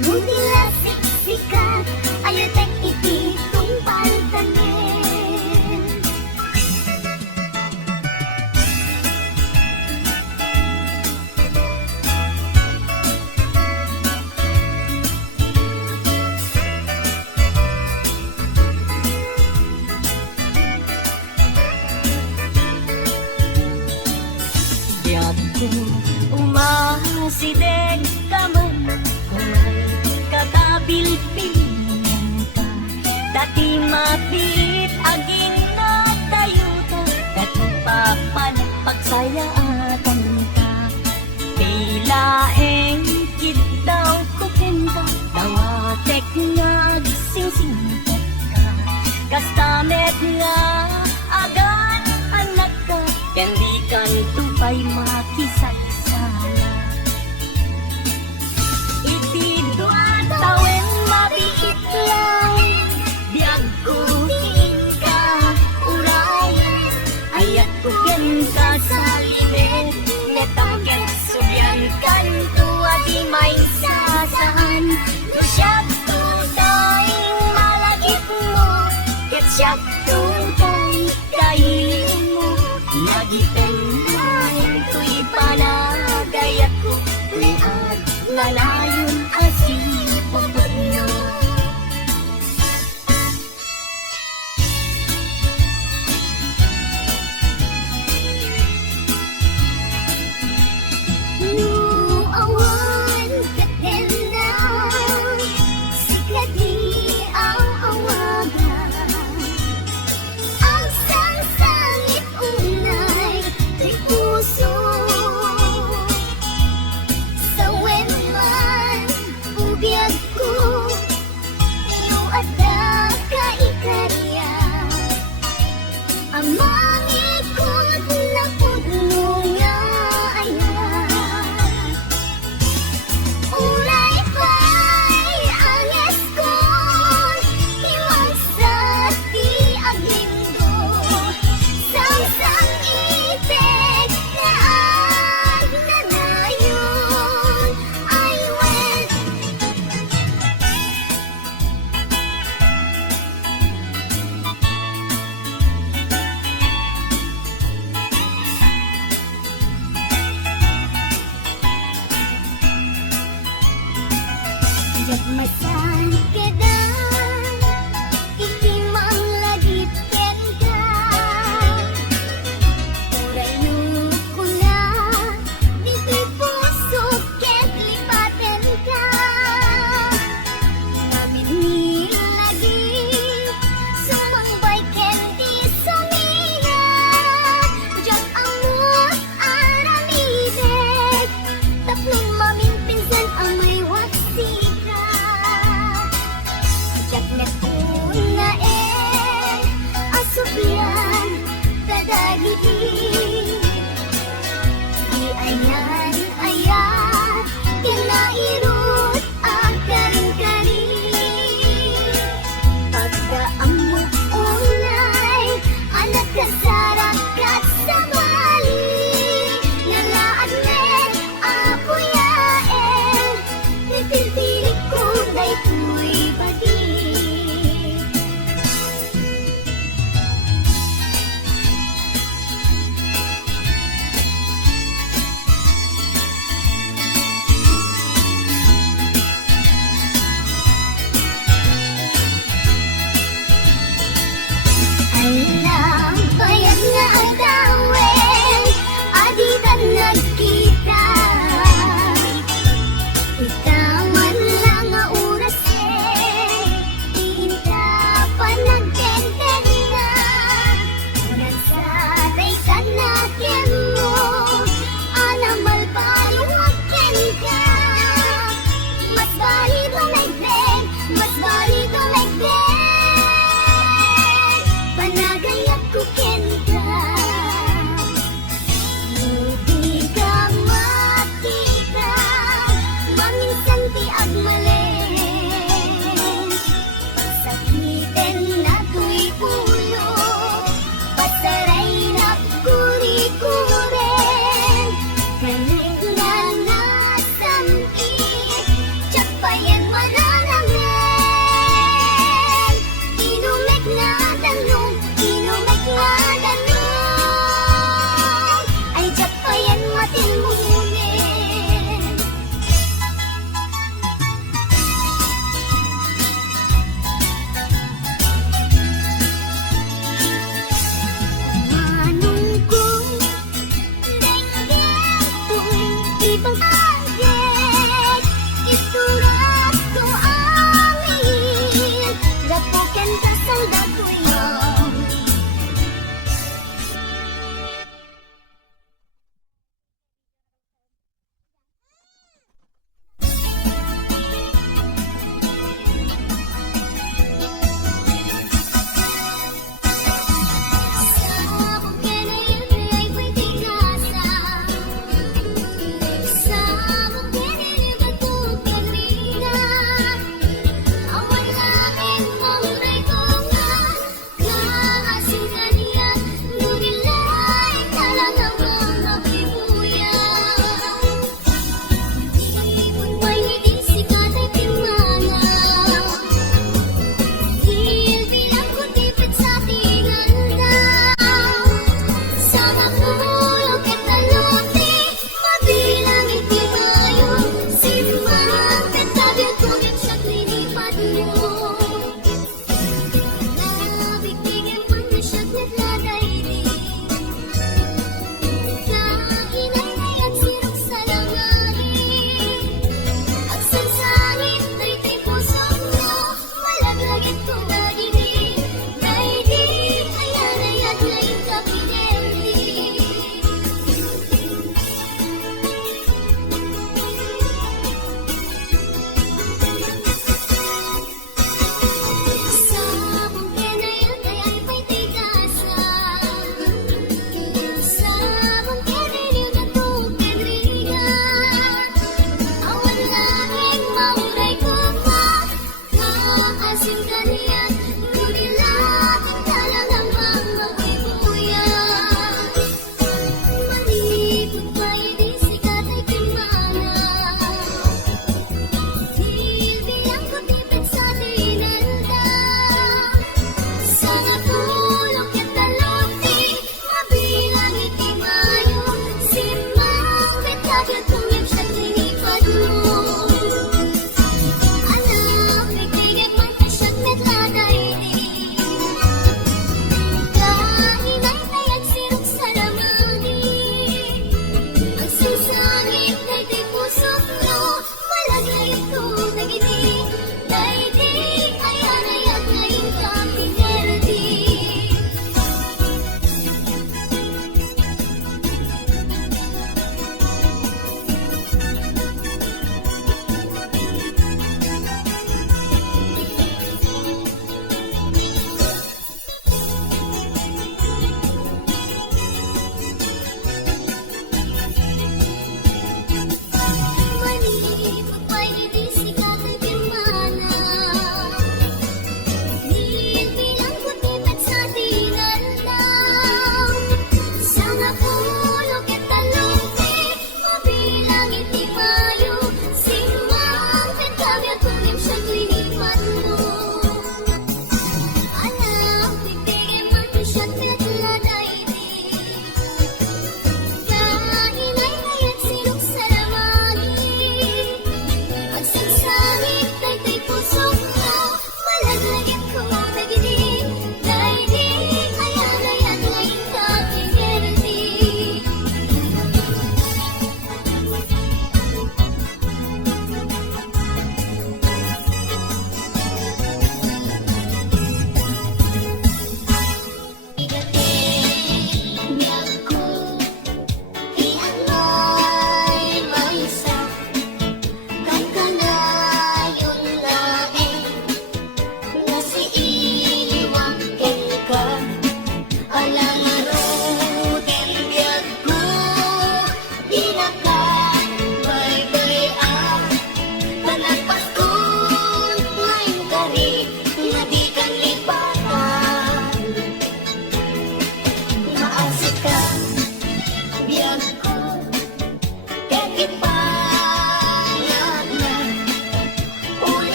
Ngunila siksikan, ayatek iti tumpal tanin. Umasideg ka man, umay kakabilbilin ka. Dati mapit aging natayuta, dati pa panagpagsayaatan ka. Pilaeng kid daw kukenda, dawatek nga agsingsingkat ka. Kastamet nga agan anak ka, kendi kan tupay makisaysana. Iti duat tawen mabiit lang, biag kutiin ka uray. Ayat kuken ka sa limet, netangket subyan kan tuwa di may sasaan. Lusyak tuntay malagit mo, ket syak tuntay kailin mo. Nagipen lain ko'y panagayat ko, liad lalayon asipagod nyo. Nuawan katenda, sikadi ang awagan. Ang sangsangit unay kay puso. Sa wenman ubiyag ko, inuada ka ikarya. Ang mangikot na pudno nga ayan. Uray pa'y anges ko, iwang sa di aglindo. Sang-sang itek na ang nanayon ay wet. Yak masan kedan, iti mang lagit kenda. Uray ko na, diti puso ket lipaten ka. Namin ni lagi, sumangbay ken di sumiya. Diyak amot aramidek, taplong maming pinsan ang may waksika.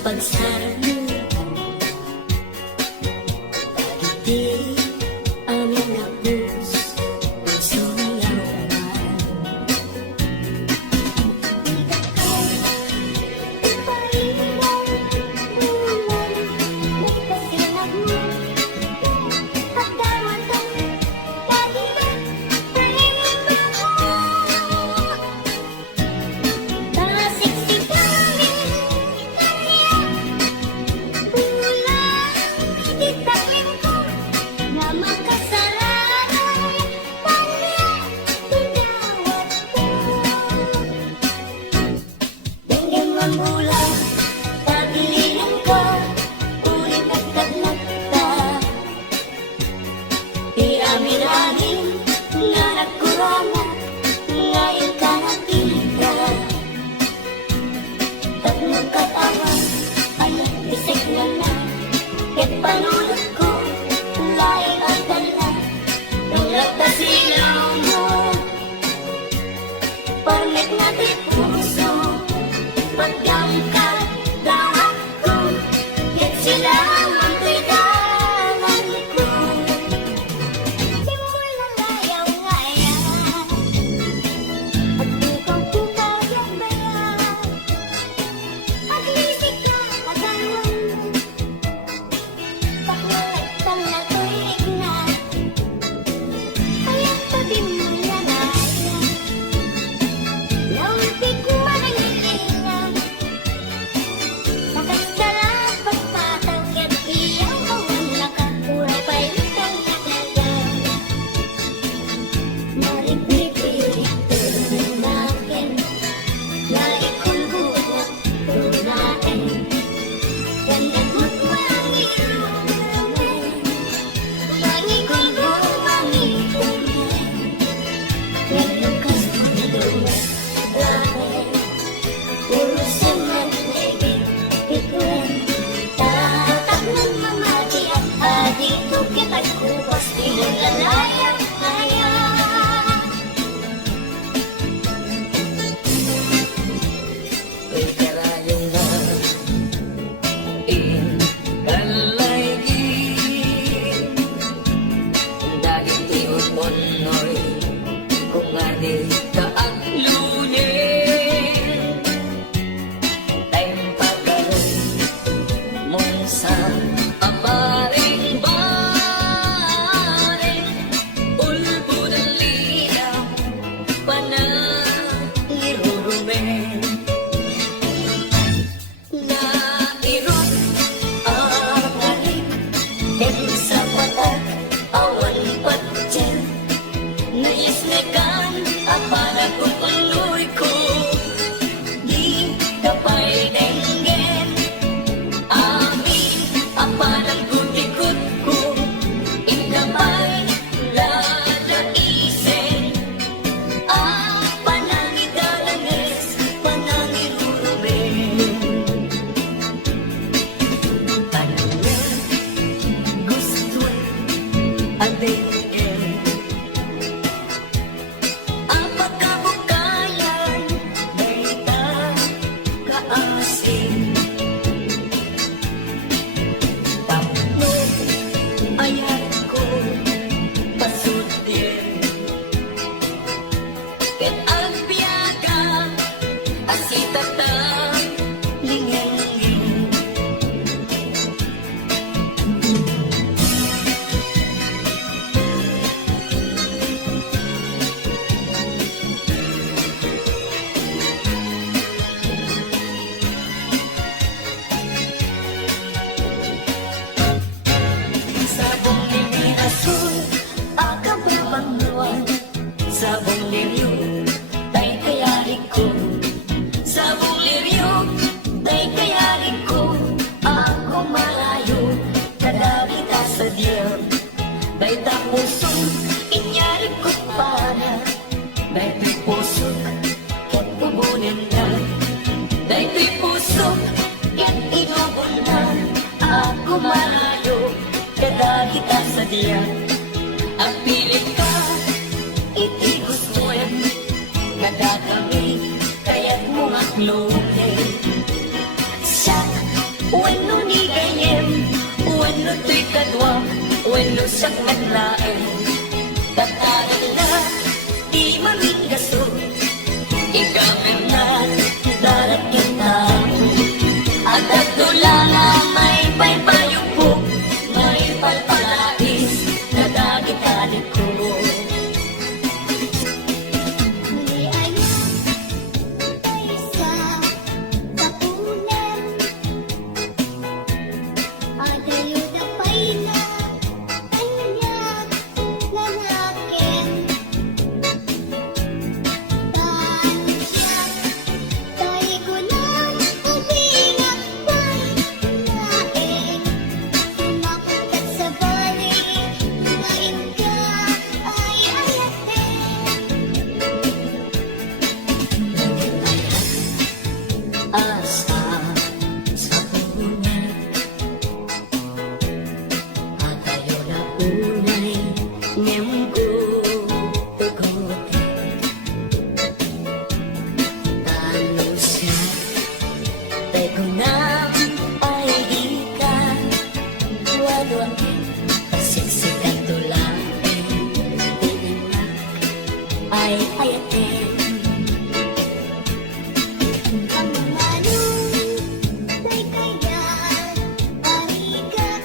pagsarami. Di amin nabus sumiyawan. Magulang, tagilinan ka, ulit at taglagta. Di amin-amin nga nagkurangan, ngayon ka nagtiga. Tatlong katawan, ay bisig na na, ket panulot ko, laing ang dala. Nung nagtasilaw mo, parmet natin puso. Pagdangkat daw ako, ket sila ang pidalan ko. Di mo lalayaw-ngayan, at ikaw pumayag-bayan. At lisik ka katawan, pakulatang na tuwig na, ayaw pa di mo lalayan. Naunti ko manangilingan, nakasarap pagpatagyan, iyang kawan nakakuray pa itang nakagan. Maripipirito natin, na ikulbuhat tunain. Ganyan mo't mangirumen, mangikulbong mangikumen. Ganyan kas tundumen, lahat urusan manigig bituin. Tatak ng mamati at adito kita'y kupas, di mo lalayang-layang. Uy karayong na inalaygin, daging tiyon monoy kung ngani kaaglunin. Tayong pagkaroon mong sa amaring baring, ulbo ng liyaw panagirurumen. Nairot ang halik, em sa patak, awan patjen. Naisnekan, aparag kong pangluy ko, di kapay denggen. Amin, aparag kutikot ko, ikapay lalaisen. Ang panangidalanes, panangirurumen. Tanungan, gusto'y adenggen. Ang pagkabukayan, dayta kaasin. Tapno, ayan ko, pasutin. Ket ang piyaga, asitata, lingin-ling. Sabong lili asul, akang pamangluan. Sabong liryo, tay kayari ko. Sabong liryo, tay kayari ko. Ako malayo, kadalita sa diyan. Day tapusong, inyari ko para. Day tipusok, ket pubunin na. Day tipusok, ket inubon na. Ako malayo, kadalita sa diyan. Ang pilit ka, iti gusto yan. Nadakami, kaya't mo maklone. Siya Wano ni gayem, wano to'y kadwa, wano siyak naglaen. Tataran na, di mamigaso, ikamin na, darat kita. At agdula na may paypayupo, may palpalais, nadagitalik ko. Huli ayo tayo sa tapunan. Adayo na pa'y na kanyang lalakin. Tayo siya, tayo ko lang ubingak pa'y naing. Sumakot sa bali, ngayon ka ay ayatin. Asa sa unay, at tayo na unay, niyemgo tugote. Talo siya, teko na ay di ka, wadwangin, siksikan tulangin, tininak ay ayatin. Ang manong tay kaya parigat,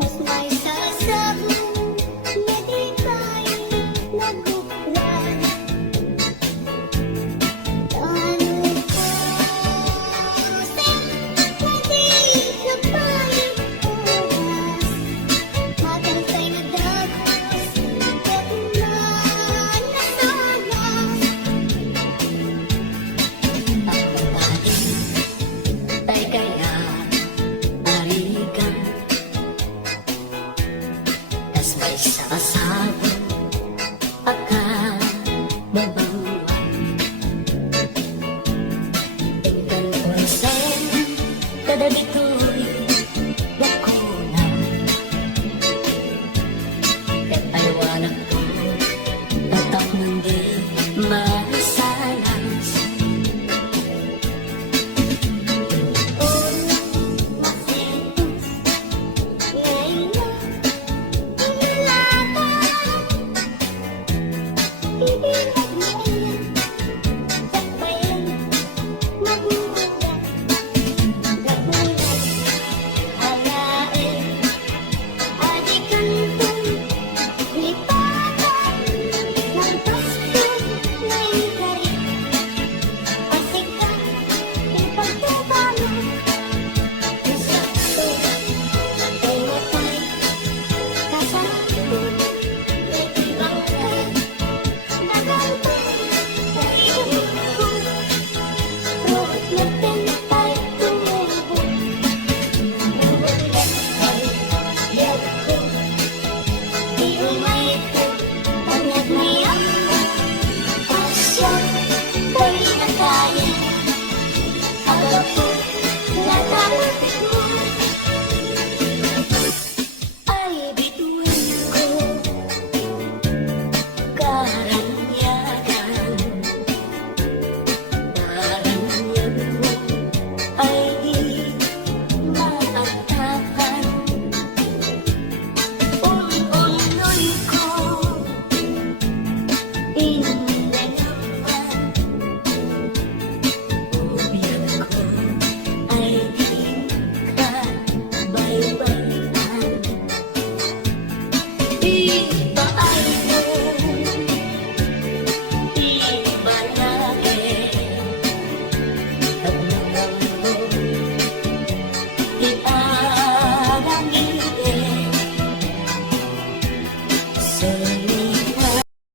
mas may sasabong na di tayo nagukran. Ano po na di napay oras, matantay na dagos, ket na nasalas. Tay kaya balikan, tas may sasabong babawan. Tingnan konsen, kadabit